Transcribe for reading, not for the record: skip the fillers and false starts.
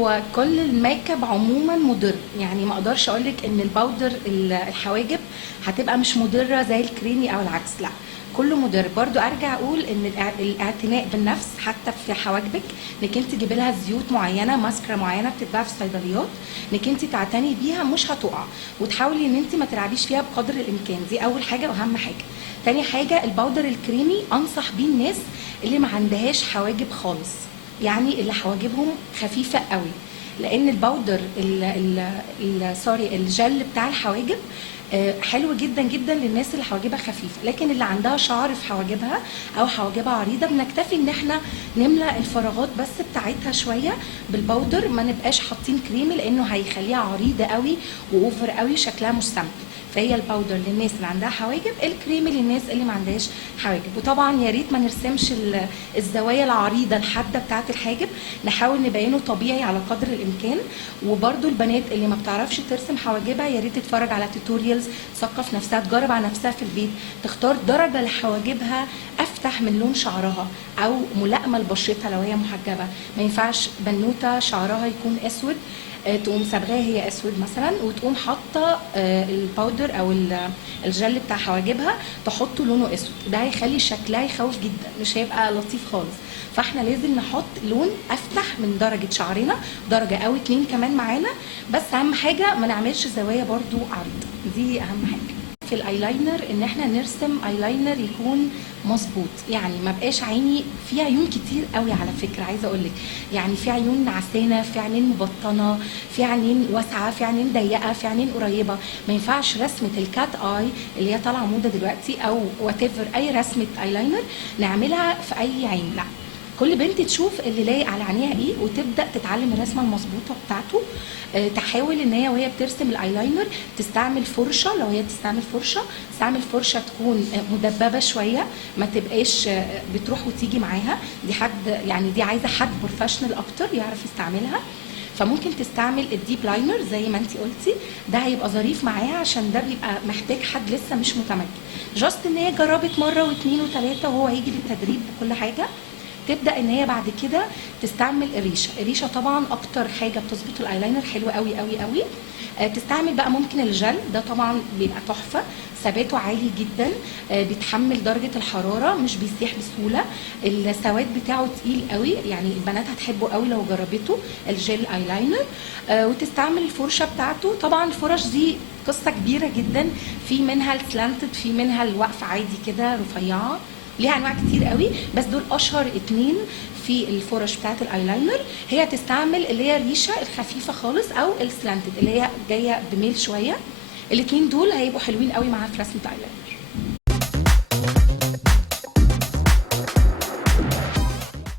هو كل الميك اب عموما مضر، يعني ما اقدرش اقول لك ان الباودر الحواجب هتبقى مش مضره زي الكريمي او العكس، لا كله مضر. برضو ارجع اقول ان الاعتناء بالنفس حتى في حواجبك، انك انت تجيبي لها زيوت معينه، ماسكرا معينه بتتباع في الصيدليات، انك انت تعتني بيها مش هتقع، وتحاولي ان انت ما تلعبيش فيها بقدر الامكان. دي اول حاجه واهم حاجه. تاني حاجه الباودر الكريمي انصح بيه الناس اللي ما عندهاش حواجب خالص، يعني اللي حواجبهم خفيفه قوي، لان الباودر سوري الجل بتاع الحواجب حلو جدا جدا للناس اللي حواجبها خفيفه، لكن اللي عندها شعر في حواجبها او حواجبها عريضه بنكتفي ان احنا نملى الفراغات بس بتاعتها شويه بالباودر، ما نبقاش حاطين كريمي لانه هيخليها عريضه قوي واوفر قوي شكلها مش سمك. فهي الباودر للناس اللي عندها حواجب، الكريمي للناس اللي ما عندهاش حواجب. وطبعا يا ريت ما نرسمش الزوايا العريضه الحاده بتاعه الحاجب، نحاول نبينه طبيعي على قدر الامكان. وبرده البنات اللي ما بتعرفش ترسم حواجبها يا ريت تتفرج على توتوريالز، تثقف نفسها، تجرب على نفسها في البيت، تختار درجه لحواجبها افتح من لون شعرها او ملائمه لبشرتها لو هي محجبه. ما ينفعش بنوته شعرها يكون اسود تقوم صبغاها هي اسود مثلا وتقوم حاطه الباودر او الجل بتاع حواجبها تحطه لونه اسود، ده هيخلي شكلها يخوف جدا، مش هيبقى لطيف خالص. فاحنا لازم نحط لون افتح من درجه شعرنا، درجه او اتنين كمان معانا، بس اهم حاجه ما نعملش زوايا برضو عريضه، دي اهم حاجه. في الايلاينر ان احنا نرسم ايلاينر يكون مظبوط، يعني ما بقاش عيني في عيون كتير قوي على فكره، عايزه اقول لك يعني في عيون نعسانه، في عينين مبطنه، في عينين واسعه، في عينين ضيقه، في عينين قريبه. ما ينفعش رسمه الكات اي اللي هي طالعه موضه دلوقتي او وات ايفر اي رسمه ايلاينر نعملها في اي عين، لا كل بنت تشوف اللي لايق على عينيها ايه وتبدا تتعلم الرسمه المظبوطه بتاعته. تحاول ان هي وهي بترسم الايلاينر تستعمل فرشه، لو هي تستعمل فرشه تستعمل فرشه تكون مدببه شويه، ما تبقاش بتروح وتيجي معاها، دي حد يعني دي عايزه حد بروفيشنال اكتر يعرف يستعملها. فممكن تستعمل الديب لاينر زي ما انت قلتي، ده هيبقى ظريف معاها عشان ده بيبقى محتاج حد لسه مش متمكن، جاست ان هي جربت مره واثنين وثلاثه وهو هيجي بالتدريب وكل حاجه، تبدا ان هي بعد كده تستعمل الريشه طبعا اكتر حاجه بتظبط الايلاينر حلو قوي قوي قوي. تستعمل بقى ممكن الجل ده طبعا بيبقى تحفه، ثباته عالي جدا، بيتحمل درجه الحراره مش بيسيح بسهوله، السواد بتاعه تقيل قوي، يعني البنات هتحبه قوي لو جربته الجل ايلاينر. وتستعمل الفرشه بتاعته، طبعا الفرش دي قصه كبيره جدا، في منها السلانتد، في منها الواقفه عادي كده رفيعه، ليها انواع كتير قوي، بس دول اشهر اتنين في الفرش بتاعت الايلاينر. هي تستعمل اللي هي الريشه الخفيفه خالص او السلانتد اللي هي جايه بميل شويه، الاتنين دول هيبقوا حلوين قوي معاها في رسمه ايلاينر.